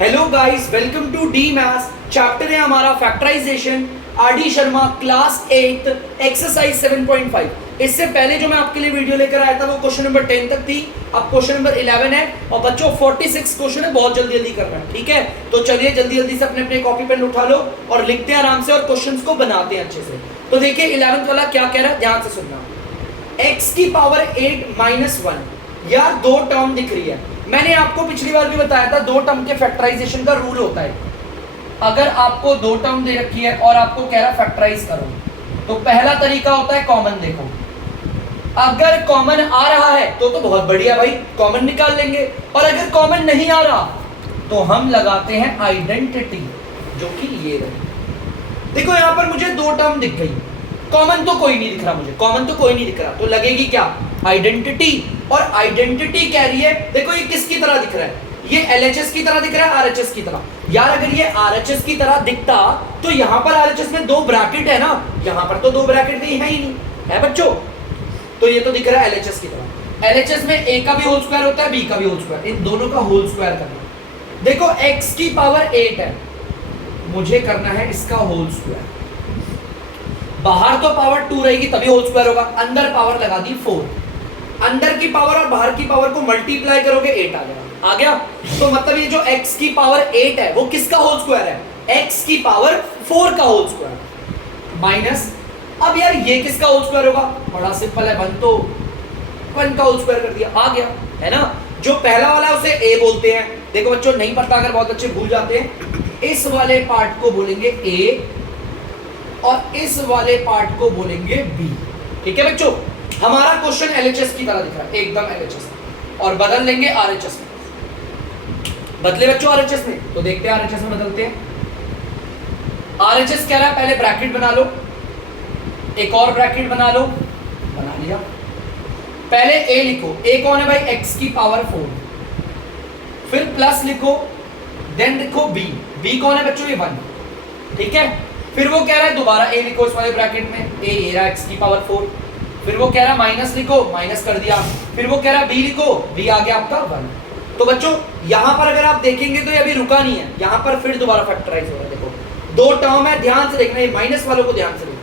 Hello guys, welcome to the maths. Chapter है हमारा factorisation. RD Sharma, class 8, exercise 7.5। इससे पहले जो मैं आपके लिए वीडियो लेकर आया था वो क्वेश्चन नंबर 10 तक थी। अब क्वेश्चन नंबर 11 है और बच्चों 46 क्वेश्चन है, बहुत जल्दी जल्दी करना है, ठीक है। तो चलिए जल्दी जल्दी से अपने अपने कॉपी पेन उठा लो और लिखते हैं आराम से और क्वेश्चंस को बनाते हैं अच्छे से। तो देखिए 11th वाला क्या कह रहा है, ध्यान से सुनना। x की पावर 8 माइनस 1, यार दो टर्म दिख रही है। मैंने आपको पिछली बार भी बताया था दो टर्म के फैक्टराइजेशन का रूल होता है। अगर आपको दो टर्म दे रखी है और आपको कह रहा फैक्टराइज करो, तो पहला तरीका होता है कॉमन। देखो अगर कॉमन आ रहा है तो बहुत बढ़िया भाई, कॉमन निकाल लेंगे। और अगर कॉमन नहीं आ रहा तो हम लगाते हैं आइडेंटिटी, जो कि ये रही। देखो यहां पर मुझे दो टर्म दिख गई, कॉमन तो कोई नहीं दिख रहा, मुझे कॉमन तो कोई नहीं दिख रहा, तो लगेगी क्या, आइडेंटिटी। और आइडेंटिटी कह रही है, देखो ये किसकी तरह दिख रहा है, ये LHS की तरह दिख रहा है, RHS की तरह। यार अगर ये RHS की तरह दिखता तो यहां पर RHS में दो ब्रैकेट है ना, यहां पर तो दो ब्रैकेट नहीं है ही नहीं है बच्चों। तो ये तो दिख रहा है LHS की तरह। LHS में A का भी होल स्क्वायर होता है, B का भी होल स्क्वायर, इन दोनों का होल स्क्वायर करना। देखो x की पावर 8 है, मुझे करना है इसका होल स्क्वायर। बाहर तो पावर 2 रहेगी तभी होल स्क्वायर होगा, अंदर पावर लगा दी 4। अंदर की पावर और बाहर की पावर को मल्टीप्लाई करोगे 8 आ जाएगा। आ गया? तो मतलब ये जो x की पावर 8 है वो किसका होल स्क्वायर है, x की पावर 4 का होल स्क्वायर माइनस। अब यार ये किसका होल स्क्वायर होगा, बड़ा सिंपल है, 1 तो 1 का होल स्क्वायर कर दिया, आ गया है ना। जो पहला वाला है उसे a बोलते हैं। देखो बच्चों नहीं पता, अगर बहुत अच्छे भूल जाते हैं, इस वाले पार्ट को बोलेंगे a और इस वाले पार्ट को बोलेंगे b। ठीक है बच्चों, हमारा क्वेश्चन LHS की तरह दिख रहा है, एकदम LHS, और बदल लेंगे RHS में। बदले बच्चों RHS में, तो देखते हैं RHS में बदलते हैं। RHS कह रहा है पहले ब्रैकेट बना लो, एक और ब्रैकेट बना लो, बना लिया। पहले a लिखो, a कौन है भाई, x की पावर 4, फिर प्लस लिखो, देन लिखो b कौन है बच्चों, ये 1। ठीक है, फिर वो कह रहा है दोबारा a लिखो इस वाले ब्रैकेट में, a ये रहा x की पावर 4। फिर वो कह रहा है माइनस लिखो, माइनस कर दिया। फिर वो कह रहा है b लिखो, b आ गया आपका 1। तो बच्चों यहां पर अगर आप देखेंगे तो ये अभी रुका नहीं है, यहां पर फिर दोबारा फैक्टराइज हो रहा है। देखो दो टर्म है, ध्यान से देखना, ये माइनस वालों को ध्यान से देखना।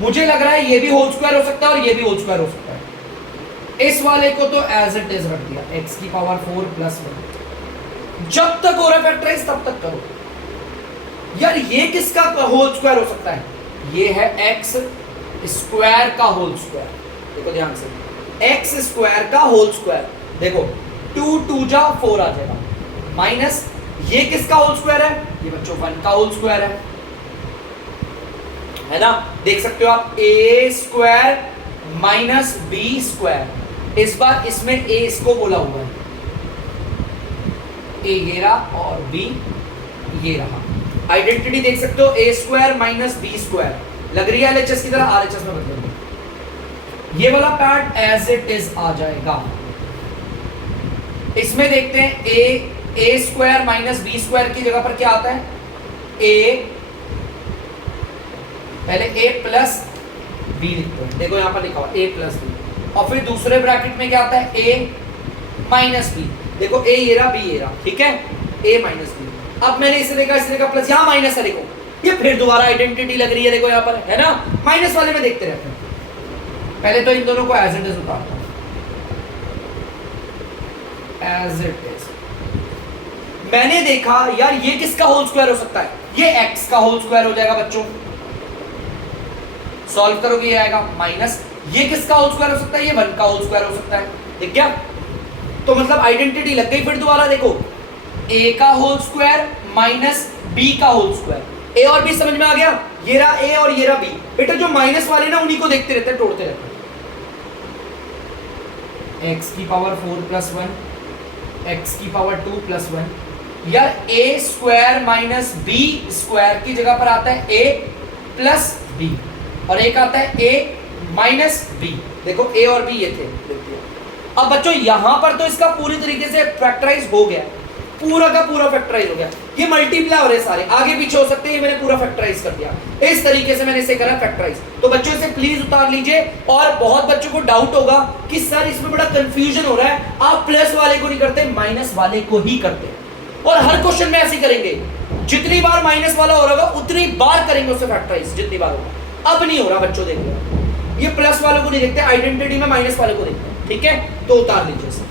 मुझे लग रहा है ये भी होल स्क्वायर हो सकता है और ये भी होल स्क्वायर हो सकता है। इस वाले को तो एज इट इज रख दिया, x की पावर 4 प्लस 1। जब तक हो रहा है फैक्टराइज तब तक करो। यार ये किसका होल स्क्वायर हो सकता है, ये है x स्क्वायर का होल स्क्वायर। देखो ध्यान से, x स्क्वायर का होल स्क्वायर। देखो 2 2 जा 4 आ जाएगा, माइनस ये किसका होल स्क्वायर है, ये बच्चों 1 का होल स्क्वायर है ना। देख सकते हो आप, a square minus b square. इस बार इसमें a इसको बोला हुआ है, a ये रहा और b ये रहा। आइडेंटिटी देख सकते हो, a square minus b square लग रही है LHS की तरह, RHS में बदलेंगे। ये वाला पार्ट एज इट इज आ जाएगा। इसमें देखते हैं a square minus b square की जगह पर क्या आता है, a, पहले a प्लस b लिखते हैं। देखो यहां पर लिखा हुआ a प्लस b, और फिर दूसरे ब्रैकेट में क्या आता है, a माइनस b। देखो a ये रहा, b ये रहा, ठीक है, a माइनस b। अब मैंने इसे देखा, इसे देखा, प्लस यहां माइनस है, देखो ये फिर दोबारा आइडेंटिटी लग रही है। देखो यहाँ पर है ना, माइनस वाले में देखते रहते हैं। पहले तो इन दोनों को एज इट इज उतारता हूं, एज इट इज। मैंने देखा यार ये किसका होल स्क्वायर हो सकता है, ये x का होल स्क्वायर हो जाएगा बच्चों। सॉल्व करोगे ये आएगा माइनस, ये किसका होल स्क्वायर हो सकता है, ये 1 का होल स्क्वायर हो सकता है। ठीक क्या, तो मतलब आइडेंटिटी लग गई। फिर दोबारा देखो, a का होल स्क्वायर माइनस b का होल स्क्वायर। a और b समझ में आ गया, ये रहा a और ये रहा b। बेटा जो माइनस वाले ना उन्हीं को देखते रहते हैं, तोड़ते रहते हैं। x की पावर 4 प्लस 1, x की पावर 2 प्लस 1। यार a square minus b square की जगह पर आता है a प्लस b, और एक आता है a माइनस b। देखो a और b ये थे। अब बच्चों यहां पर तो इसका पूरी तरीके से फैक्टराइज हो गया, पूरा का पूरा फैक्टराइज हो गया। ये मल्टीप्लाई हो रहे सारे, आगे पीछे हो सकते हैं, ये मैंने पूरा फैक्टराइज कर दिया। इस तरीके से मैंने इसे करा फैक्टराइज। तो बच्चों इसे प्लीज उतार लीजिए। और बहुत बच्चों को डाउट होगा कि सर इसमें बड़ा कंफ्यूजन हो रहा है, आप प्लस वाले को नहीं करते, माइनस वाले को ही करते हैं। और हर क्वेश्चन में ऐसे ही करेंगे, जितनी बार माइनस वाला हो रहा होगा उतनी बार करेंगे उससे फैक्टराइज, जितनी बार होगा। अब नहीं हो रहा बच्चों, देख लो ये प्लस वालों को नहीं देखते, आइडेंटिटी में माइनस वाले को देखते हैं, ठीक है। तो उतार लीजिए इसे।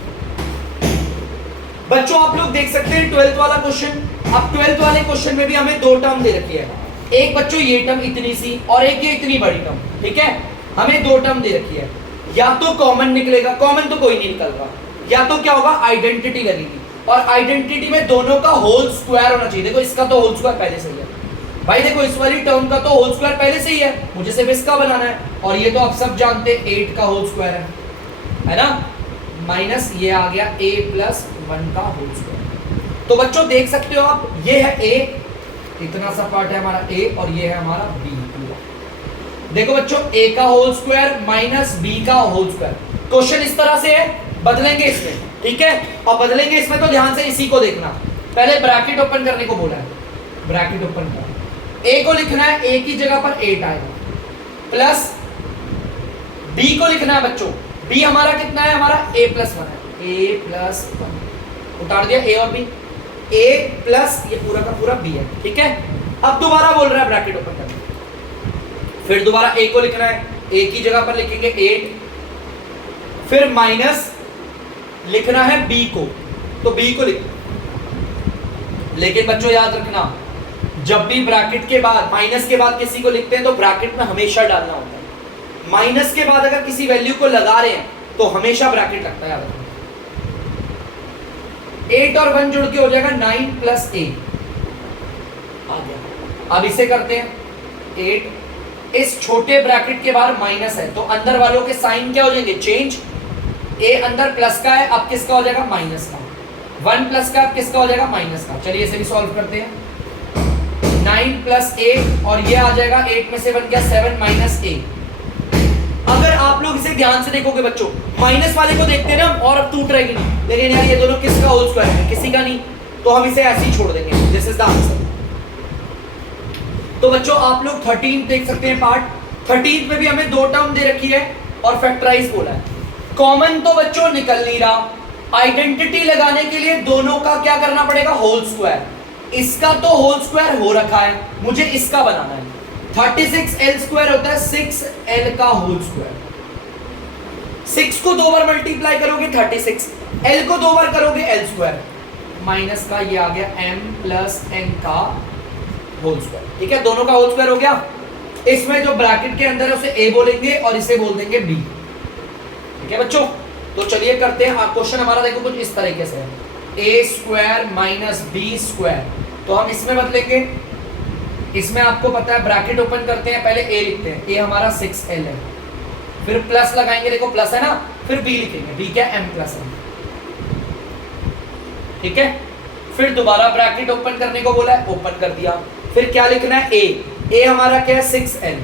बच्चों आप लोग देख सकते हैं 12th वाला क्वेश्चन। अब 12th वाले क्वेश्चन में भी हमें दो टर्म दे रखी है, एक बच्चों ये टर्म इतनी सी और एक ये इतनी बड़ी टर्म, ठीक है। हमें दो टर्म दे रखी है, या तो कॉमन निकलेगा, कॉमन तो कोई नहीं निकल रहा, या तो क्या होगा आइडेंटिटी लगेगी, और आइडेंटिटी में दोनों का होल स्क्वायर होना चाहिए। देखो इसका तो होल स्क्वायर पहले से ही है भाई, देखो इस वाली टर्म का तो होल स्क्वायर पहले से ही है, मुझे सिर्फ इसका बनाना है। और ये तो आप सब जानते हैं 8 का होल स्क्वायर है ना, माइनस ये आ गया a प्लस 1 का होल स्क्वायर। तो बच्चों देख सकते हो आप, ये है a, इतना सा पार्ट है हमारा a, और ये है हमारा b। देखो बच्चों a का होल स्क्वायर माइनस b का होल स्क्वायर। क्वेश्चन इस तरह से है, बदलेंगे इसमें, ठीक है। और बदलेंगे इसमें तो ध्यान से इसी को देखना, पहले ब्रैकेट ओपन करने को बोला है, ब्रैकेट ओपन कर, a को लिखना है a की जगह पर 8 आएगा, प्लस b को लिखना है बच्चों, b हमारा कितना है, हमारा a प्लस 1 है, a प्लस 1 उतार दिया, a और b, a प्लस ये पूरा का पूरा b है, ठीक है। अब दोबारा बोल रहा है ब्रैकेट ओपन करना, फिर दोबारा a को लिखना है, a की जगह पर लिखेंगे 8, फिर माइनस लिखना है b को, तो b को लिख। लेकिन बच्चों याद रखना, जब भी ब्रैकेट के बाद माइनस के बाद किसी को लिखते हैं तो ब्रैकेट में हमेशा डालना होता है। माइनस के बाद अगर किसी वैल्यू को लगा रहे हैं तो हमेशा ब्रैकेट लगता है, याद रखना। 8 और 1 जुड़ के हो जाएगा 9 प्लस 8 आ गया। अब इसे करते हैं 8, इस छोटे ब्रैकेट के बाहर माइनस है तो अंदर वालों के साइन क्या हो जाएंगे, चेंज। a अंदर प्लस का है, अब किसका हो जाएगा, माइनस का। 1 प्लस का अब किसका हो जाएगा, माइनस का। चलिए इसे भी सॉल्व करते हैं, 9 प्लस 8 और ये आ जाएगा 8 में से 1 क्या, 7 माइनस 8। अगर आप लोग इसे ध्यान से देखोगे बच्चों, माइनस वाले को देखते हैं ना और अब टूट रहेगी नहीं, लेकिन यार ये दोनों किसका होल स्क्वायर है, किसी का नहीं, तो हम इसे ऐसे ही छोड़ देंगे। This is the answer. तो बच्चों आप लोग 13 देख सकते हैं पार्ट, 13 में भी हमें दो टर्म दे रखी है और फैक्टराइज बोला है। कॉमन तो बच्चों निकल नहीं रहा, आइडेंटिटी लगाने के लिए दोनों का क्या करना पड़ेगा, होल स्क्वायर। इसका तो होल स्क्वायर हो रखा है, मुझे इसका बनाना है। 36l स्क्वायर होता है 6l का होल स्क्वायर। 6 को 2 बार मल्टीप्लाई करोगे 36, l को 2 बार करोगे l स्क्वायर, माइनस का ये आ गया m प्लस n का होल स्क्वायर, ठीक है। दोनों का होल स्क्वायर हो गया। इसमें जो ब्रैकेट के अंदर है उसे a बोलेंगे और इसे बोल देंगे b, ठीक है बच्चों। तो चलिए करते हैं, क्वेश्चन हमारा देखो कुछ इस तरीके से है, a square minus b square. तो हम इसमें बदलेंगे, इसमें आपको पता है ब्रैकेट ओपन करते हैं, पहले a लिखते हैं, a हमारा 6l है, फिर प्लस लगाएंगे, देखो प्लस है ना, फिर b लिखेंगे, b क्या m प्लस n, ठीक है। फिर दोबारा ब्रैकेट ओपन करने को बोला है, ओपन कर दिया, फिर क्या लिखना है, a हमारा क्या है 6l,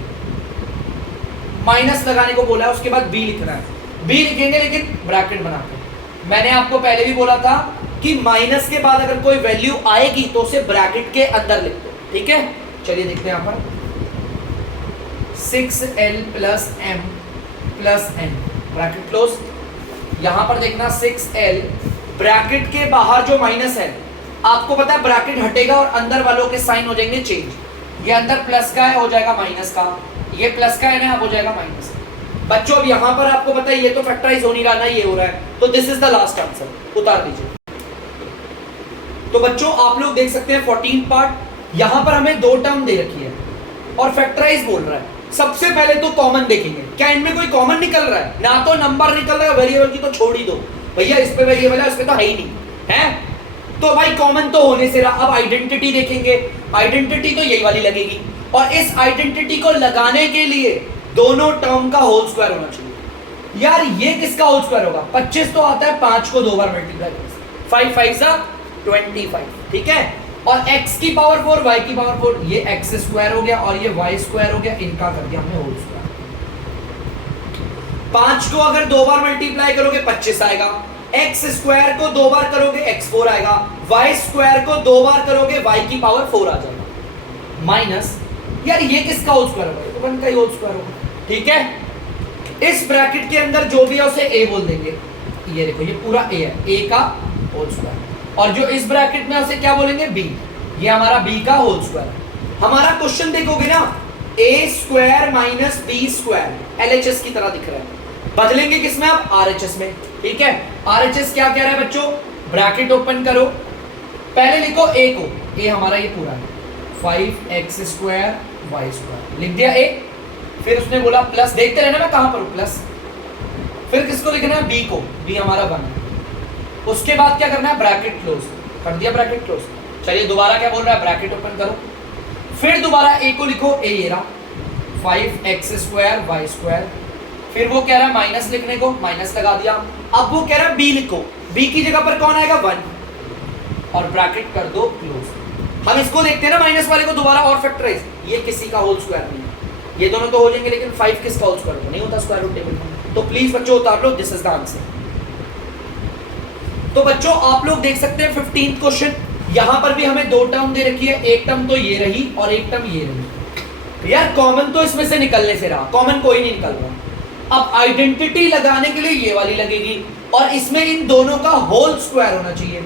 माइनस लगाने को बोला है, उसके बाद b लिखना है, b लिखेंगे लेकिन ब्रैकेट बना के। मैंने आपको पहले भी बोला था कि माइनस के बाद अगर कोई वैल्यू आएगी तो उसे ब्रैकेट के अंदर लिख दो, ठीक है। चलिए देखते हैं यहाँ पर 6l plus m plus n, bracket close. यहाँ पर देखना 6l, ब्रैकेट के बाहर जो माइनस है, आपको पता है ब्रैकेट हटेगा और अंदर वालों के साइन हो जाएंगे चेंज। ये अंदर प्लस का है हो जाएगा माइनस का, ये प्लस का है ना, अब हो जाएगा माइनस। बच्चों अब यहाँ पर आपको पता है ये तो फैक्टराइज हो नहीं रहा ना, ये हो रहा है, तो this is the last answer, उतार दीजिए। तो बच्चों आप लोग देख सकते हैं 14 पार्ट, यहाँ पर हमें दो टर्म दे रखी है और फैक्टराइज बोल रहा है। सबसे पहले तो कॉमन देखेंगे, क्या इनमें कोई कॉमन निकल रहा है, ना तो नंबर निकल रहा है, वेरिएबल की तो छोड़ ही दो भैया, इस पे वेरिएबल है, उस पे तो है ही नहीं है, तो भाई कॉमन तो होने से रहा। अब आइडेंटिटी देखेंगे, आइडेंटिटी तो यही वाली लगेगी, और इस आइडेंटिटी को लगाने के लिए दोनों टर्म का होल स्क्वायर होना चाहिए। यार ये किसका होल स्क्वायर होगा, 25 तो आता है, 5 को 2 बार मल्टीप्लाई करें, 5 5 सा 25, ठीक है। और x की पावर 4, y की पावर 4, ये x स्क्वायर हो गया और ये y स्क्वायर हो गया, इनका कर दिया हमने होल स्क्वायर। 5 को अगर 2 बार मल्टीप्लाई करोगे 25 आएगा, x स्क्वायर को 2 बार करोगे x4 आएगा, y स्क्वायर को 2 बार करोगे y की पावर 4 आ जाएगा, माइनस यार ये किसका होल स्क्वायर होगा, तो 1 का ही होल स्क्वायर होगा, ठीक है। इस ब्रैकेट के अंदर जो भी है उसे a बोल देंगे, ये देखो ये पूरा a है, a का होल स्क्वायर, और जो इस ब्रैकेट में उसे क्या बोलेंगे बी, ये हमारा बी का होल स्क्वायर। हमारा क्वेश्चन देखोगे ना a square minus b square LHS की तरह दिख रहा है, बदलेंगे किसमें आप आरएचएस में, ठीक है। आरएचएस क्या कह रहा है बच्चों, ब्रैकेट ओपन करो, पहले लिखो ए को, ए हमारा ये पूरा है 5x स्क्वायर वाई स्क्वायर, लिख दिया ए, फिर उसने बोला प्लस, देखते रहना मैं कहां पर हूं प्लस, फिर किसको लिखना है बी को, बी हमारा 1, उसके बाद क्या करना है ब्रैकेट क्लोज कर दिया, ब्रैकेट क्लोज। चलिए दोबारा क्या बोल रहा है, ब्रैकेट ओपन करो, फिर दोबारा ए को लिखो, ए ये रहा 5x स्क्वायर वाई स्क्वायर, फिर वो कह रहा है माइनस लिखने को, माइनस लगा दिया, अब वो कह रहा है बी लिखो, बी की जगह पर कौन आएगा 1 और ब्रैकेट कर दो क्लोज। हम इसको देखते हैं ना माइनस वाले को दोबारा और फैक्टराइज, ये किसी का होल स्क्वायर नहीं है, ये दोनों तो हो जाएंगे लेकिन 5 किसका होल स्क्वायर नहीं होता स्क्वायर रूट टेबल में, तो प्लीज बच्चों उतार लो, दिस इज द आंसर। तो बच्चों आप लोग देख सकते हैं 15th क्वेश्चन, यहां पर भी हमें दो टर्म दे रखी है, एक टर्म तो ये रही और एक टर्म ये रही। यार कॉमन तो इसमें से निकलने से रहा, कॉमन कोई नहीं निकल रहा। अब आइडेंटिटी लगाने के लिए ये वाली लगेगी और इसमें इन दोनों का होल स्क्वायर होना चाहिए।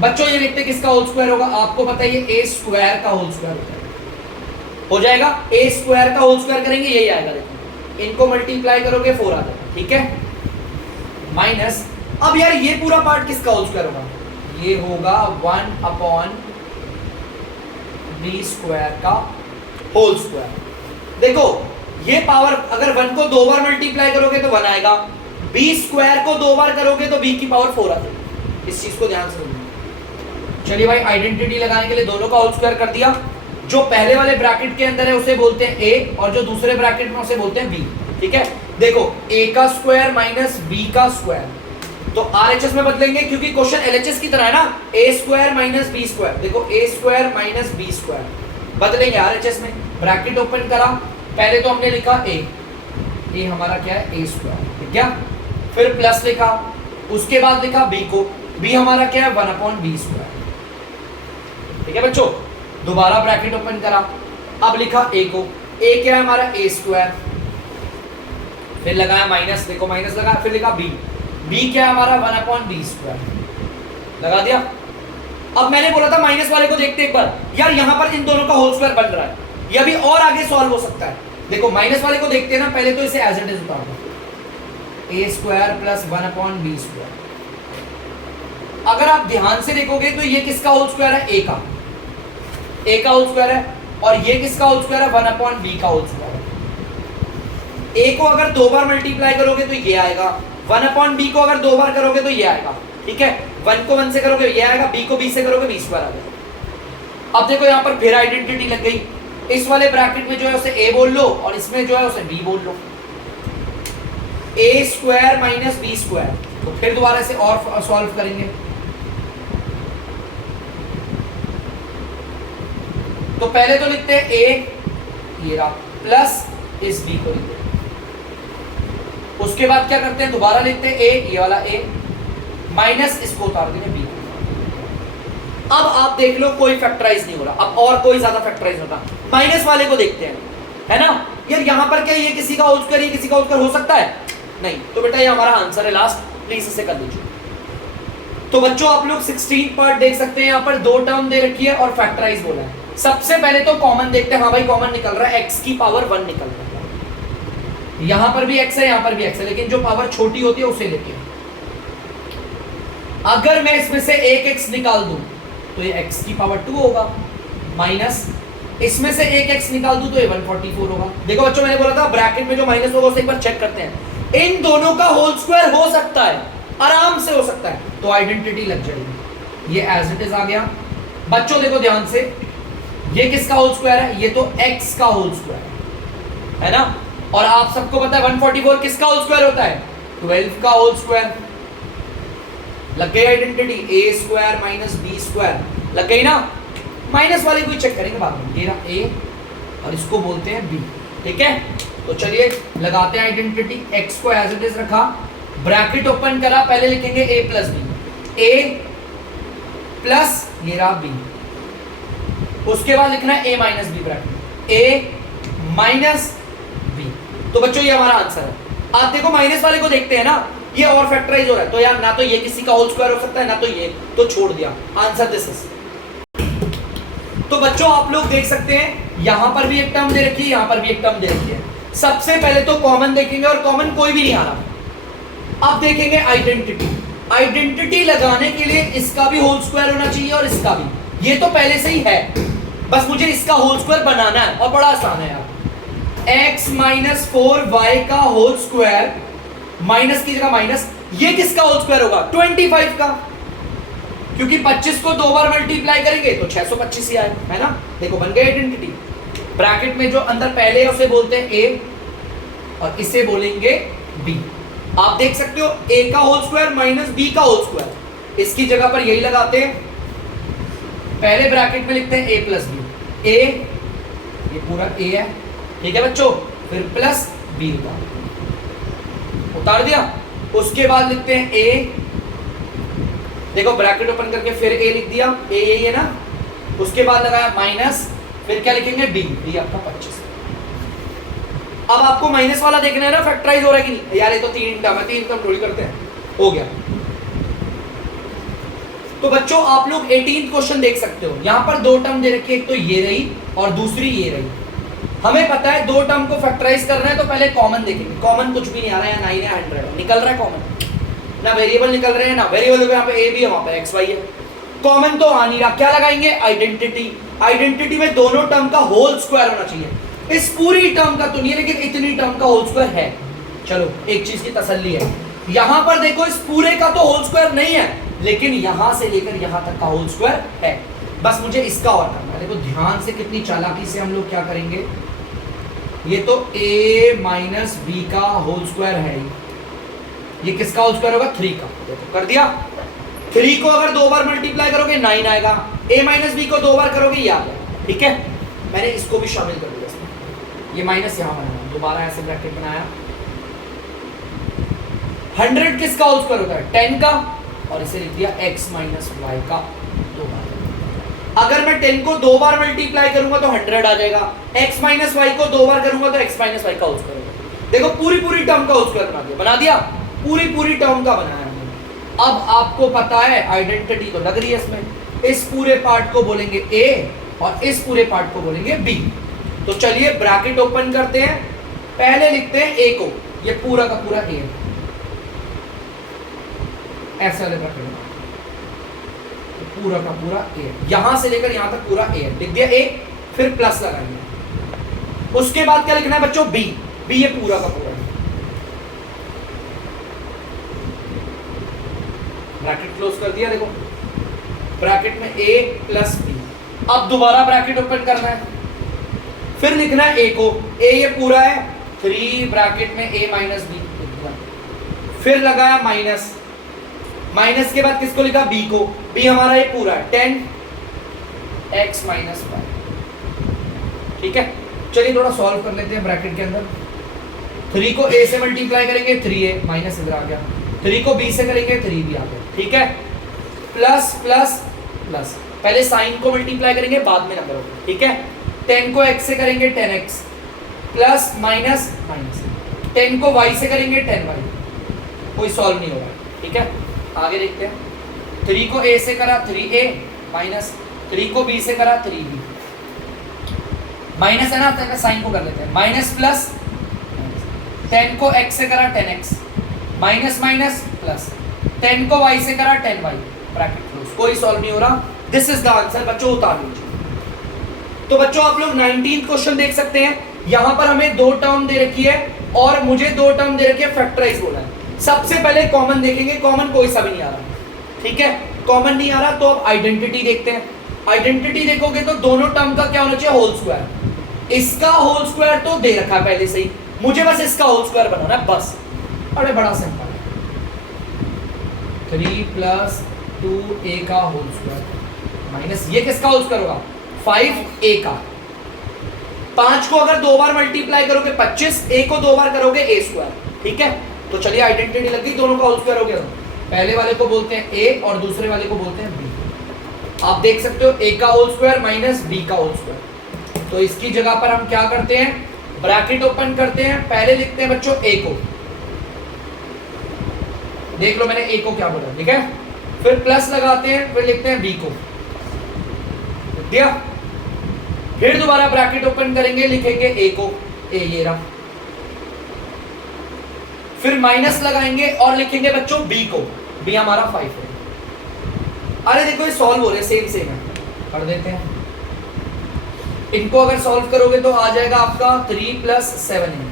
बच्चों ये देखते किसका होल स्क्वायर होगा, आपको पता है ये ए स्क्वायर का होल स्क्वायर होता है, हो जाएगा ए स्क्वायर का होल स्क्वायर करेंगे यही आएगा, देखो इनको मल्टीप्लाई करोगे 4 आ जाएगा, ठीक है, माइनस, अब यार ये पूरा पार्ट किसका होल स्क्वायर होगा, ये होगा 1 अपॉन बी स्क्वायर का होल स्क्वायर। देखो ये पावर अगर 1 को 2 बार मल्टीप्लाई करोगे तो 1 आएगा, बी स्क्वायर को 2 बार करोगे तो बी की पावर 4 आ जाएगी, इस चीज को ध्यान से सुनिए। चलिए भाई आइडेंटिटी लगाने के लिए दोनों का होल स्क्वायर कर दिया, जो पहले वाले ब्रैकेट के अंदर है उसे बोलते हैं ए और जो दूसरे ब्रैकेट में उसे बोलते हैं बी, ठीक है। देखो ए का स्क्वायर माइनस बी का स्क्वायर, तो आरएचएस में बदलेंगे क्योंकि क्वेश्चन एलएचएस की तरह है ना, a square minus b square, देखो ए स्क्वायर माइनस बी स्क्वायर बदलेंगे आरएचएस में, ब्रैकेट ओपन करा, पहले तो हमने लिखा ए हमारा क्या है ए स्क्वायर, ठीक है, फिर प्लस लिखा, उसके बाद लिखा बी को, बी हमारा क्या है 1 अपॉन बी स्क्वायर, ठीक है बच्चों। दोबारा ब्रैकेट ओपन करा, अब लिखा ए को, ए क्या है हमारा ए स्क्वायर, फिर लगाया माइनस, देखो माइनस लगा, फिर लिखा बी, बी क्या है हमारा 1 अपॉन बी स्क्वायर लगा दिया। अब मैंने बोला था माइनस वाले को देखते एक बार, यार यहां पर इन दोनों का होल स्क्वायर बन रहा है, ये अभी और आगे सॉल्व हो सकता है। देखो माइनस वाले को देखते हैं ना, पहले तो इसे एज इट इज उतार दो, a square plus 1 upon b square. अगर आप ध्यान से देखोगे तो ये किसका होल स्क्वायर है, ए का होल स्क्वायर है, और ये किसका होल स्क्वायर है 1 अपॉन बी का होल स्क्वायर है। ए को अगर 2 बार मल्टीप्लाई करोगे तो ये आएगा, 1 अपॉन बी को अगर 2 बार करोगे तो ये आएगा, ठीक है, 1 को 1 से करोगे ये आएगा, बी को बी से करोगे बी स्क्वायर आ जाएगा। अब देखो यहाँ पर फिर आइडेंटिटी लग गई, इस वाले ब्रैकेट में जो है उसे ए बोल लो और इसमें जो है उसे बी बोल लो, ए स्क्वायर माइनस बी स्क्वायर, तो फिर दोबारा से और सॉल्व करेंगे। तो पहले तो लिखते हैं ए ये रहा प्लस इस बी को लिखते हैं, उसके बाद क्या करते हैं दोबारा लिखते हैं ए ये वाला ए माइनस इसको उतार देंगे बी। अब आप देख लो कोई फैक्टराइज नहीं हो रहा, अब और कोई ज्यादा फैक्टराइज होता, माइनस वाले को देखते हैं, है ना। यार यहां पर क्या ये किसी का होल स्क्वायर, ये किसी का होल स्क्वायर हो सकता है नहीं, तो बेटा ये हमारा आंसर है लास्ट, प्लीज इसे कर दीजिए। तो बच्चों आप लोग 16 पार्ट देख सकते हैं, यहाँ पर 2 टर्म दे रखी है और फैक्टराइज बोला है। सबसे पहले तो कॉमन देखते हैं, हाँ भाई कॉमन निकल रहा है, x की पावर 1 निकल रहा है, यहां पर भी x है यहां पर भी x है, लेकिन जो पावर छोटी होती है उसे लेते हैं। अगर मैं इसमें से एक x निकाल दूं तो ये x की पावर 2 होगा, माइनस इसमें से एक x निकाल दूं तो ये 144 होगा। देखो बच्चों मैंने बोला था ब्रैकेट में जो माइनस होगा उसे एक बार चेक करते हैं, इन दोनों का होल स्क्वायर हो सकता है, आराम से हो सकता है, तो आइडेंटिटी लग जाएगी, ये एज इट इज आ गया। बच्चों देखो ध्यान से, ये किसका होल स्क्वायर है, ये तो x का होल स्क्वायर है ना, और आप सबको पता है 144 किसका होल स्क्वायर होता है, 12 का होल स्क्वायर। लग गई identity, a square minus b square लग गई ना। माइनस वाले को ही चेक करेंगे बाद में, ये रहा ए और इसको बोलते हैं बी, ठीक है। तो चलिए लगाते हैं आइडेंटिटी, x को एज इट इज रखा, ब्रैकेट ओपन करा, पहले लिखेंगे a plus b, a plus ये रहा b, उसके बाद लिखना है a minus b bracket, a minus b। तो बच्चों ये हमारा आंसर है। आप देखो माइनस वाले को देखते हैं ना, ये और फैक्टराइज हो रहा है, तो यार ना तो ये किसी का होल स्क्वायर हो सकता है ना तो ये, तो छोड़ दिया, आंसर दिस इज। तो बच्चों आप लोग देख सकते हैं यहां पर भी एक टर्म दे रखी है, यहां पर भी एक टर्म दे रखी है। सबसे पहले तो कॉमन देखेंगे और कॉमन कोई भी नहीं आ रहा। अब देखेंगे आइडेंटिटी। आइडेंटिटी लगाने के लिए इसका भी होल स्क्वायर होना चाहिए और इसका भी, ये तो पहले से ही है, बस मुझे इसका होल स्क्वायर बनाना है और बड़ा आसान है यार। x माइनस 4y का होल स्क्वायर, माइनस की जगह माइनस, ये किसका होल स्क्वायर होगा? 25 का, क्योंकि 25 को 2 बार मल्टीप्लाई करेंगे तो 625 ही आए, है ना। देखो बन गई आइडेंटिटी। ब्रैकेट में जो अंदर पहले है उसे बोलते हैं a और इसे बोलेंगे b। आप देख सकते हो a का होल स्क्वायर माइनस b का होल स्क्वायर, इसकी जगह पर यही लगाते हैं, पहले ब्रैकेट में लिखते हैं a प्लस बी, a ये पूरा a है, ठीक है बच्चों, फिर प्लस b उतार दिया, उसके बाद लिखते हैं a, देखो ब्रैकेट ओपन करके फिर a लिख दिया, a यही है ना, उसके बाद लगाया माइनस, फिर क्या लिखेंगे b आपका 25। अब आपको माइनस वाला देखना है ना फैक्टराइज हो रहा है कि नहीं, यार ये तो 3 टर्म है, 3 टर्म थोड़ी करते हैं, हो गया। तो बच्चों आप लोग 18th क्वेश्चन देख सकते हो, यहां पर 2 टर्म दे रखी है, एक तो ये रही और दूसरी ये रही। हमें पता है 2 टर्म को फैक्टराइज करना है तो पहले कॉमन देखेंगे। कॉमन कुछ भी नहीं आ रहा है, 9 है 100 निकल रहा है कॉमन, ना वेरिएबल निकल रहे हैं ना वेरिएबल, यहाँ पे a भी है वहां पे x y है, कॉमन तो आ नहीं रहा। क्या लगाएंगे? आइडेंटिटी। आइडेंटिटी में दोनों टर्म का होल स्क्वायर होना चाहिए, इस पूरी टर्म का तो नहीं है लेकिन इतनी टर्म का होल स्क्वायर है। चलो एक चीज की तसल्ली है, यहां पर देखो इस पूरे का तो होल स्क्वायर नहीं है, लेकिन यहां से लेकर यहां तक का होल स्क्वायर है, बस मुझे इसका और करना है। देखो ध्यान से कितनी चालाकी से हम लोग क्या करेंगे, ये तो a माइनस बी का होल स्क्वायर है, ये किसका होल स्क्वायर होगा? 3 का। देखो कर दिया, 3 को अगर 2 बार मल्टीप्लाई करोगे 9 आएगा, a माइनस बी को 2 बार करोगे ये आ गया, ठीक है। मैंने इसको भी शामिल कर दिया इसमें, ये माइनस यहां बनाया, दोबारा ऐसे ब्रैकेट बनाया। 100 किसका होल स्क्वायर होता है? 10 का, और इसे लिख दिया x माइनस वाई का 2 बार। अगर मैं 10 को 2 बार मल्टीप्लाई करूंगा तो 100 आ जाएगा, x माइनस वाई को 2 बार करूंगा तो x माइनस वाई का होल स्क्वायर होगा। देखो पूरी टर्म का होल स्क्वायर बना दिया, पूरी टर्म का बनाया। अब आपको पता है आइडेंटिटी तो लग रही है इसमें, इस पूरे पार्ट को बोलेंगे a और इस पूरे पार्ट को बोलेंगे b। तो चलिए ब्रैकेट ओपन करते हैं, पहले लिखते हैं a को, ये पूरा का पूरा a, ऐसे वाले ब्रैकेट में पूरा का पूरा a, यहां से लेकर यहां तक पूरा a लिख दिया a, फिर प्लस लगाएंगे। उसके बाद क्या लिखना है बच्चों? b ये पूरा का पूरा, ब्रैकेट क्लोज कर दिया। देखो ब्रैकेट में a प्लस b, अब दोबारा ब्रैकेट ओपन करना है, फिर लिखना है a को, a ये पूरा है, 3 ब्रैकेट में a माइनस बी, फिर लगाया माइनस, माइनस के बाद किसको लिखा? b को, b हमारा ये पूरा है 10 x माइनस वाई, ठीक है। चलिए थोड़ा सॉल्व कर लेते हैं ब्रैकेट के अंदर। 3 को a से मल्टीप्लाई करेंगे 3a, माइनस इधर आ गया, 3 को b से करेंगे 3b आ गया, ठीक है। प्लस प्लस प्लस, पहले साइन को मल्टीप्लाई करेंगे बाद में नंबर होगा, ठीक है। 10 को x से करेंगे 10x, प्लस माइनस माइनस, 10 को y से करेंगे 10y, कोई सॉल्व नहीं होगा, ठीक है। आगे देखते हैं, 3 को a से करा 3a, माइनस 3 को b से करा 3b, माइनस है ना, तो साइन को कर लेते हैं, माइनस प्लस, 10 को x से करा 10x, माइनस माइनस प्लस, 10 को y से करा 10y, ब्रैकेट क्लोज, कोई सॉल्व नहीं हो रहा। दिस इज द आंसर, बच्चों उतार लीजिए। तो बच्चों आप लोग 19th क्वेश्चन देख सकते हैं, यहां पर हमें 2 टर्म दे रखी है और मुझे 2 टर्म दे रखी है, फैक्टराइज बोला है। सबसे पहले कॉमन देखेंगे, कॉमन कोई सा भी नहीं आ रहा, ठीक है। कॉमन नहीं आ रहा तो अब आइडेंटिटी देखते हैं। आइडेंटिटी देखोगे तो दोनों टर्म का क्या होना चाहिए? Whole square. इसका होल स्क्वायर तो दे रखा है पहले से ही, मुझे बस इसका होल स्क्वायर बनाना है, बस। अरे बड़ा सिंपल है, 3 प्लस 2a का होल स्क्वायर माइनस ये किसका होल स्क्वायर होगा? 5a का। 5 को अगर 2 बार मल्टीप्लाई करोगे 25, a को 2 बार करोगे a स्क्वायर, ठीक है। तो चलिए आइडेंटिटी लग गई, दोनों का होल स्क्वायर हो गया। पहले वाले को बोलते हैं a और दूसरे वाले को बोलते हैं b। आप देख सकते हो a का होल स्क्वायर माइनस b का होल स्क्वायर। तो इसकी जगह पर हम क्या करते हैं? ब्रैकेट ओपन करते हैं, पहले लिखते हैं बच्चों a को, देख लो मैंने ए को क्या बोला, ठीक है। फिर प्लस लगाते हैं, फिर लिखते हैं बी को, दिया। फिर दोबारा ब्रैकेट ओपन करेंगे, लिखेंगे ए को, ए ये रहा। फिर माइनस लगाएंगे और लिखेंगे बच्चों बी को, बी हमारा 5 है। अरे देखो ये सॉल्व हो रहे, सेम सेम है, कर देते हैं। इनको अगर सॉल्व करोगे तो आ जाएगा आपका 3 + 7 है,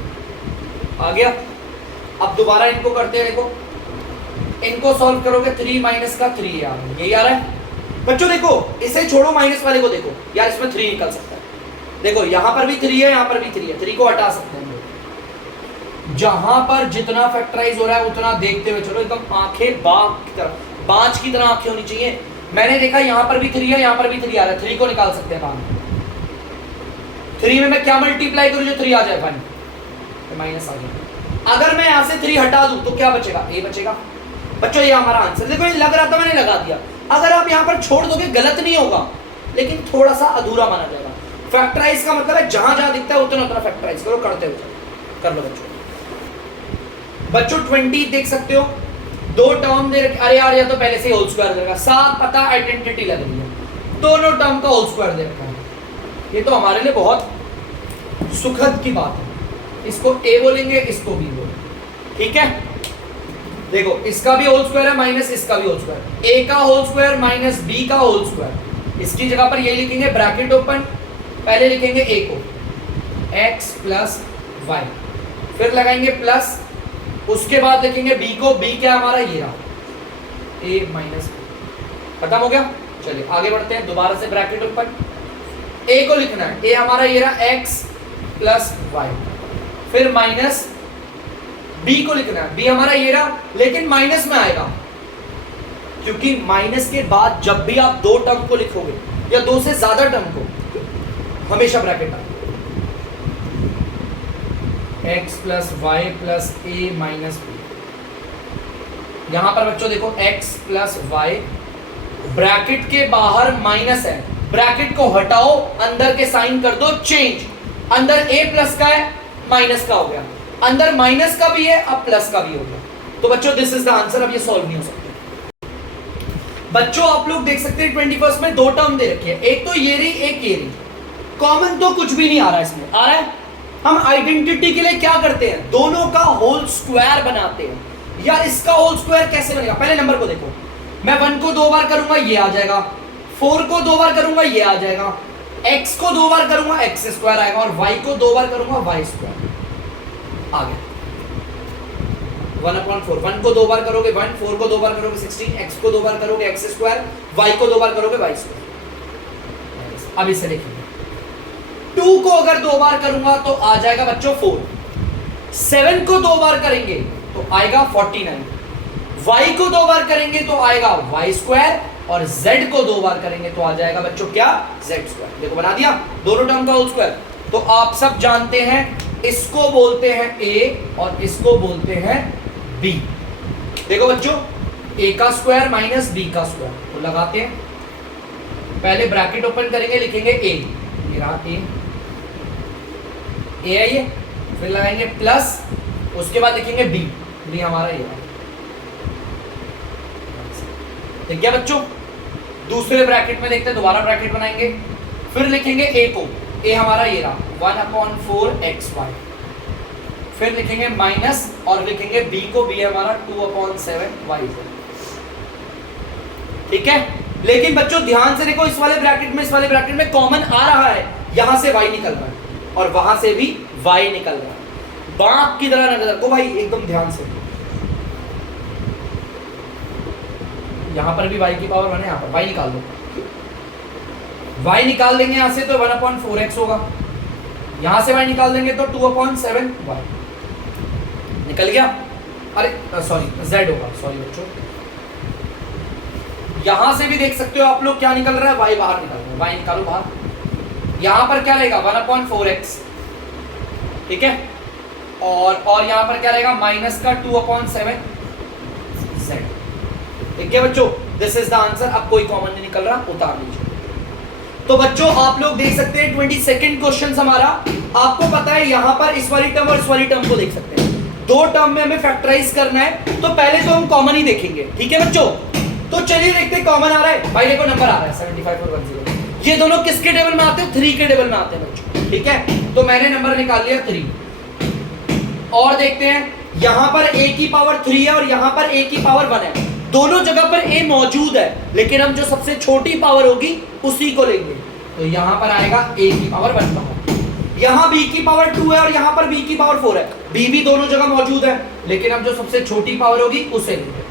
आ गया। अब दोबारा इनको करते हैं, देखो इनको सॉल्व करोगे 3 - 3 आ रहा है, यही आ रहा है बच्चों। देखो इसे छोड़ो, माइनस वाले को देखो यार, इसमें 3 निकल सकता है। देखो यहां पर भी 3 है, यहां पर भी 3 है, 3 को हटा सकते हैं। जहां पर जितना फैक्टराइज हो रहा है उतना देखते हुए चलो, एकदम आंखें बाज की तरह आंखें होनी चाहिए। मैंने देखा यहां पर भी 3 है, यहां पर भी 3 आ रहा है, 3 को निकाल सकते हैं बाहर। 3 में मैं क्या मल्टीप्लाई करूं जो 3 आ जाए, 1 तो माइनस आ जाए। अगर मैं यहां से 3 हटा दूं तो क्या बचेगा, ए बचेगा बच्चों। ये हमारा आंसर। देखो ये लग रहा था, मैंने लगा दिया। अगर आप यहां पर छोड़ दोगे गलत नहीं होगा, लेकिन थोड़ा सा अधूरा माना जाएगा। फैक्टराइज का मतलब है जहां जहां दिखता है उतना उतना फैक्टराइज करो, करते हुए कर लो बच्चों। बच्चों 20 देख सकते हो, 2 टर्म दे रखे। अरे यार ये तो पहले से होल स्क्वायर दे रखा, 7 पता आइडेंटिटी लग रही है, दोनों टर्म का होल स्क्वायर दे रखा है। ये तो हमारे लिए बहुत सुखद की बात है। इसको ए बोलेंगे, इसको बी बोलेंगे, ठीक है। देखो इसका भी होल स्क्वायर है माइनस इसका भी होल स्क्वायर, ए का होल स्क्वायर माइनस बी का होल स्क्वायर। इसकी जगह पर ये लिखेंगे ब्रैकेट ओपन, पहले लिखेंगे ए को x + y, फिर लगाएंगे प्लस, उसके बाद लिखेंगे b को, b क्या हमारा ये रहा a - b, खत्म हो गया। चलिए आगे बढ़ते हैं, दोबारा से ब्रैकेट ओपन, a को लिखना है, a हमारा ये रहा x + y, फिर माइनस b को लिखना है, b हमारा ये रहा, लेकिन माइनस में आएगा, क्योंकि माइनस के बाद जब भी आप 2 टर्म को लिखोगे या 2 से ज्यादा टर्म को, हमेशा ब्रैकेट डालो, x + y + a - b। यहां पर बच्चों देखो x + y, ब्रैकेट के बाहर माइनस है, ब्रैकेट को हटाओ, अंदर के साइन कर दो चेंज। अंदर a प्लस का है, माइनस का हो गया, अंदर माइनस का भी है, अब प्लस का भी हो गया। तो बच्चों दिस इज द आंसर। अब ये सॉल्व नहीं हो सकते बच्चों। आप लोग देख सकते हैं 21 में 2 टर्म दे रखी है, एक तो ये रही, एक ये रही। कॉमन तो कुछ भी नहीं आ रहा है इसमें, आ रहा है। हम आइडेंटिटी के लिए क्या करते हैं, दोनों का होल स्क्वायर बनाते हैं। यार इसका होल स्क्वायर कैसे बनेगा, पहले नंबर को देखो, मैं 1 को 2 बार करूंगा ये आ जाएगा, 4 को 2 बार करूंगा ये आ जाएगा, x को 2 बार करूंगा x² आएगा, और y को 2 बार करूंगा y² आ गया 1/4। 1 को 2 बार करोगे 1, 4 को 2 बार करोगे 16, x को 2 बार करोगे x², y को 2 बार करोगे y²। अब इसे लिखेंगे, 2 को अगर 2 बार करूंगा तो आ जाएगा बच्चों 4, 7 को 2 बार करेंगे तो आएगा 49, y को 2 बार करेंगे तो आएगा y², और z को 2 बार करेंगे तो आ जाएगा बच्चों क्या, z²। देखो बना दिया दोनों टर्म का होल स्क्वायर। तो आप सब जानते हैं इसको बोलते हैं a और इसको बोलते हैं b। देखो बच्चों a का स्क्वायर माइनस b का स्क्वायर, तो लगाते हैं, पहले ब्रैकेट ओपन करेंगे, लिखेंगे a, ये रहा a है ये, फिर लगाएंगे प्लस, उसके बाद लिखेंगे b, b हमारा ये रहा। ठीक है बच्चों, दूसरे ब्रैकेट में देखते हैं, दोबारा ब्रैकेट बनाएंगे, फिर लिखेंगे a को, a हमारा ये रहा 1/4xy, फिर लिखेंगे माइनस और लिखेंगे b को, b हमारा 2/7y। ठीक है, लेकिन बच्चों ध्यान से देखो, इस वाले ब्रैकेट में कॉमन आ रहा है, यहां से y निकल रहा है और वहां से भी y निकल रहा है। बाप की तरह नजर रखो भाई, एकदम ध्यान से। यहां पर भी y की पावर 1 है, यहां पर y निकाल दो, y निकाल देंगे यहां से तो 1/4x होगा, यहां से y निकाल देंगे तो 2/7y निकल गया। अरे सॉरी z होगा, सॉरी बच्चों, यहां से भी देख सकते हो आप लोग क्या निकल रहा है, y बाहर निकल रहा है, y निकालो बाहर, यहां पर क्या रहेगा 1/4x, ठीक है, और यहां पर क्या रहेगा माइनस का 2/7z। ठीक है बच्चों, दिस इज द आंसर। अब कोई कॉमन नहीं निकल रहा, उतार लीजिए। तो बच्चों आप लोग देख सकते हैं 22nd क्वेश्चन हमारा, आपको पता है यहां पर इस वाली टर्म और इस वाली टर्म को देख सकते हैं, दो टर्म में हमें फैक्टराइज करना है, तो पहले तो हम कॉमन ही देखेंगे, ठीक है बच्चों। तो चलिए देखते हैं कॉमन आ रहा है भाई, देखो नंबर आ रहा है 75 और 10। ये दोनों किसके टेबल में आते हैं? 3 के टेबल में आते हैं बच्चों, ठीक है। तो मैंने नंबर निकाल लिया 3। और देखते हैं यहां पर a की पावर 3 है और यहां पर a की पावर 1 है। दोनों जगह पर a मौजूद है, लेकिन हम जो सबसे छोटी पावर होगी उसी को लेंगे। तो यहां पर आएगा a की पावर 1 पावर, यहां b की पावर 2 है और यहां पर b की पावर 4 है। b भी दोनों जगह मौजूद है, लेकिन हम जो सबसे छोटी पावर होगी उसे लेंगे,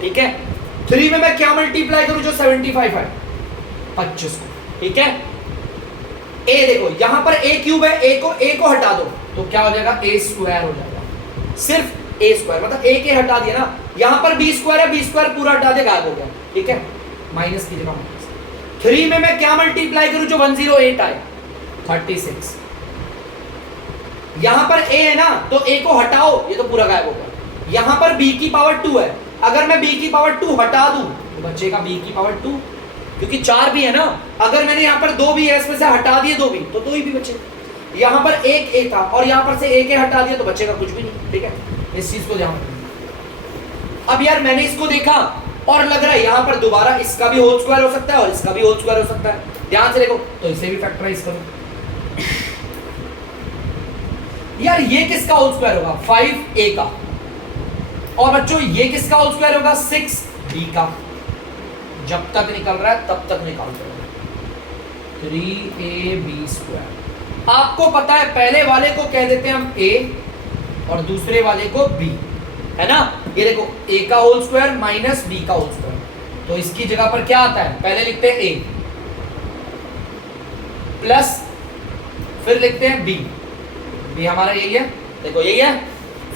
ठीक है। 3 में मैं क्या मल्टीप्लाई करूं जो 75 है? 25 को, ठीक है। a देखो यहां पर a क्यूब है, a को हटा दो तो क्या हो जाएगा? a स्क्वायर हो जाएगा। सिर्फ a स्क्वायर मतलब a के हटा दिया ना, यहां पर b स्क्वायर है, b स्क्वायर पूरा हटा दे, गायब हो गया, ठीक है। माइनस की जगह माइनस। 3 में मैं क्या मल्टीप्लाई करूं जो 108 आए? 36। यहां पर a है ना, तो a को हटाओ, ये तो पूरा गायब हो गया। यहां पर b की पावर 2 है, अगर मैं b की पावर 2 हटा दूं तो बचेगा b की पावर 2, क्योंकि 4 भी है ना। अगर मैंने यहां पर 2 भी है, इसमें से हटा दिए 2 भी, तो 2 ही भी बचे। यहां पर एक a था और यहां पर से a के हटा दिया तो बचेगा कुछ भी नहीं, ठीक है। इस चीज को ध्यान रखना। अब यार मैंने इसको देखा और लग रहा है यहां पर दोबारा इसका भी होल स्क्वायर हो सकता है और इसका भी होल स्क्वायर हो सकता है, ध्यान से देखो। तो इसे भी फैक्टराइज करो। यार ये किसका होल स्क्वायर होगा? 5a का। और बच्चों ये किसका होल स्क्वायर होगा? 6b का। जब तक निकल रहा है तब तक निकालते रहो। 3ab square. आपको पता है पहले वाले को कह देते हैं हम a और दूसरे वाले को b, है ना। ये देखो a का होल स्क्वायर माइनस b का होल स्क्वायर, तो इसकी जगह पर क्या आता है? पहले लिखते हैं a प्लस फिर लिखते हैं b। b हमारा यही है, देखो यही है।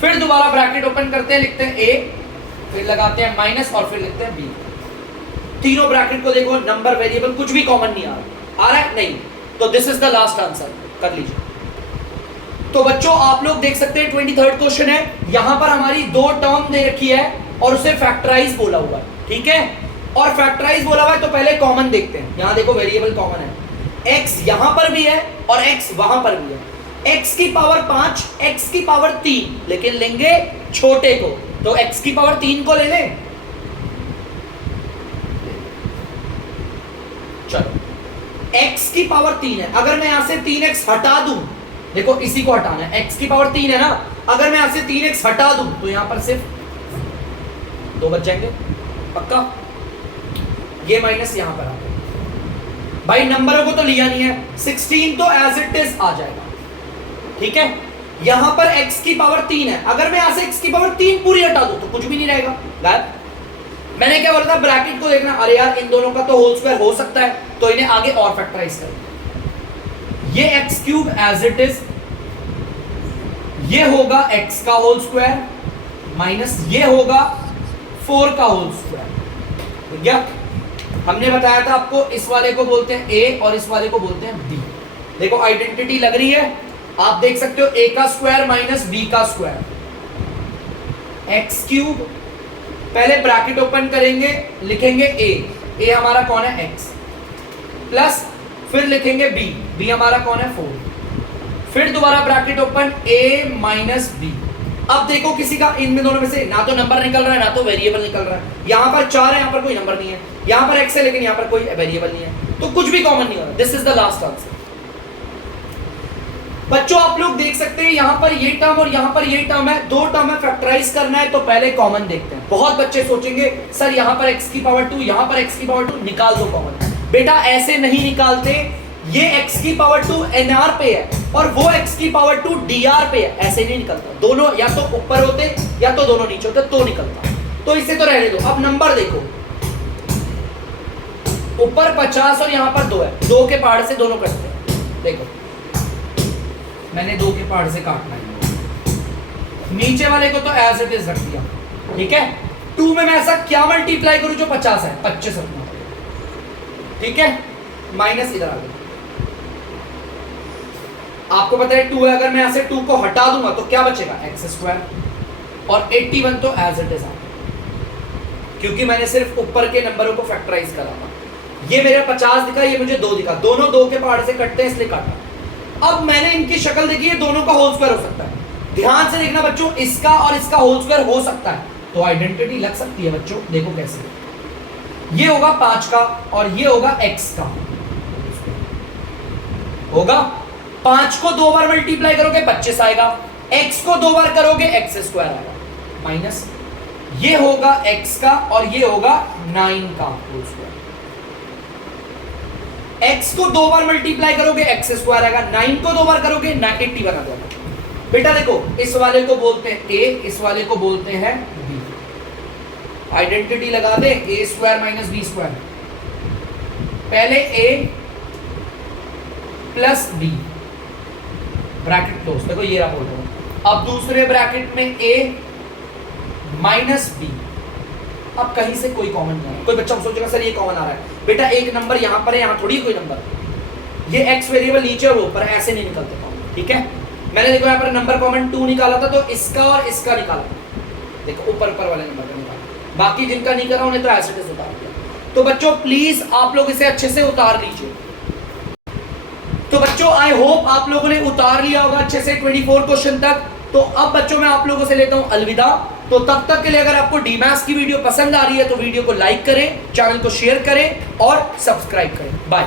फिर दोबारा ब्रैकेट ओपन करते हैं, लिखते हैं a, फिर लगाते हैं माइनस और फिर लिखते हैं b। तीनों ब्रैकेट को देखो, नंबर वेरिएबल कुछ भी कॉमन नहीं आ रहा है नहीं। तो this is the last answer, कर लीजिए। तो बच्चों आप लोग देख सकते हैं 23rd क्वेश्चन है, यहां पर हमारी दो टर्म दे रखी है और उसे फैक्टराइज बोला हुआ है, ठीक है। और फैक्टराइज बोला हुआ है तो पहले कॉमन देखते हैं। यहां देखो वेरिएबल कॉमन है, x यहां पर भी है और x वहां पर भी है। x की पावर 5, x की पावर 3, लेकिन लेंगे छोटे को, तो x की पावर 3 को ले लें। चलो x की पावर 3 है, अगर मैं यहां से 3x हटा दूं, देखो इसी को हटाना है, x की पावर 3 है ना, अगर मैं यहां से 3x हटा दूं तो यहां पर सिर्फ 2 बच जाएंगे, पक्का। ये माइनस यहां पर आ गया। भाई नंबरों को तो लिया नहीं है, 16 तो एज इट इज आ जाएगा, ठीक है। यहां पर x की पावर 3 है, अगर मैं यहां से x की पावर 3 पूरी हटा दूं तो कुछ भी नहीं रहेगा, गायब। मैंने क्या बोला था? ब्रैकेट को देखना। अरे यार इन दोनों का तो होल स्क्वायर हो सकता है, तो इन्हें आगे और फैक्टराइज करें। ये x cube as it is, ये होगा x का होल स्क्वायर माइनस ये होगा 4 का होल स्क्वायर, ठीक है। हमने बताया था आपको इस वाले को बोलते हैं a और इस वाले को बोलते हैं b। देखो आइडेंटिटी लग रही है, आप देख सकते हो a का स्क्वायर माइनस b का स्क्वायर, x क्यूब। पहले ब्रैकेट ओपन करेंगे, लिखेंगे a हमारा कौन है? x, प्लस फिर लिखेंगे b हमारा कौन है? 4। फिर दोबारा bracket open a minus b। अब देखो किसी का इनमें दोनों में से ना तो नंबर निकल रहा है ना तो वेरिएबल निकल रहा है। यहां पर 4 है, यहां पर कोई नंबर नहीं है, यहां पर x है लेकिन यहां पर कोई वेरिएबल नहीं है, तो कुछ भी कॉमन नहीं हो रहा। This is the last answer. बच्चों आप लोग देख सकते हैं यहां पर ये टर्म और यहां पर ये टर्म है, दो टर्म है, फैक्टराइज करना है तो पहले कॉमन देखते हैं। बहुत बच्चे सोचेंगे सर यहां पर x की पावर 2, यहां पर x की पावर 2, निकाल दो कॉमन। बेटा ऐसे नहीं निकालते, ये x की पावर 2 nr पे है और वो x की पावर 2 dr पे है, ऐसे नहीं निकलता। दोनों या तो ऊपर होते या तो दोनों नीचे होते तो निकलता, तो इसे तो रहने दो। अब नंबर देखो, ऊपर 50 और यहां पर 2 है, 2 के पहाड़ से दोनों कटते हैं। देखो मैंने 2 के पहाड़ से काटना है, नीचे वाले को तो एज इट इज रख दिया, ठीक है। 2 में मैं ऐसा क्या मल्टीप्लाई करूं जो 50 है? 25 रखना, ठीक है। माइनस इधर आ गया, आपको पता है 2 है, अगर मैं यहां से 2 को हटा दूंगा तो क्या बचेगा? x square. और 81 तो एज इट इज आ गया, क्योंकि मैंने सिर्फ ऊपर के नंबरों को फैक्टराइज करा था। ये मेरा 50 दिखा, ये मुझे 2 दिखा, दोनों 2 के पहाड़ से कटते हैं इसलिए काटा। अब मैंने इनकी शक्ल देखी है, दोनों का होल स्क्वायर हो सकता है, ध्यान से देखना बच्चों, इसका और इसका होल स्क्वायर हो सकता है, तो आइडेंटिटी लग सकती है बच्चों। देखो कैसे, ये होगा 5 का और ये होगा x का, होगा 5 को 2 बार मल्टीप्लाई करोगे 25 आएगा, x को 2 बार करोगे x स्क्वायर आएगा, माइनस ये होगा x का और ये होगा 9 का होल स्क्वायर। x को 2 बार मल्टीप्लाई करोगे x स्क्वायर आएगा, 9 को 2 बार करोगे 80 बना देगा। बेटा देखो, इस वाले को बोलते हैं a, इस वाले को बोलते हैं b। आइडेंटिटी लगा दे, a square minus b square, पहले a plus b bracket close, देखो ये रहा बोल रहा हूं। अब दूसरे ब्रैकेट में a माइनस b, अब कहीं से कोई कॉमन नहीं है। कोई बच्चा सोचेगा सर ये कॉमन आ रहा है, बेटा एक नंबर यहां पर है, यहां थोड़ी कोई नंबर, ये x वेरिएबल नीचे और ऊपर, ऐसे नहीं निकलते कॉमन, ठीक है। मैंने देखो यहाँ पर नंबर कॉमन 2 निकाला था, तो इसका और इसका निकाला, देखो ऊपर ऊपर वाले नंबर का निकाला, बाकी जिनका नहीं करा उन्हें तो ऐसे कैसे उतार दिया। तो बच्चों प्लीज आप लोग इसे अच्छे से उतार लीजिए। तो बच्चों आई होप आप लोगों ने उतार लिया होगा अच्छे से 24 क्वेश्चन तक। तो अब बच्चों मैं आप लोगों से लेता हूं अलविदा। तो तब तक के लिए अगर आपको डीमैथ्स की वीडियो पसंद आ रही है तो वीडियो को लाइक करें, चैनल को शेयर करें और सब्सक्राइब करें। बाय।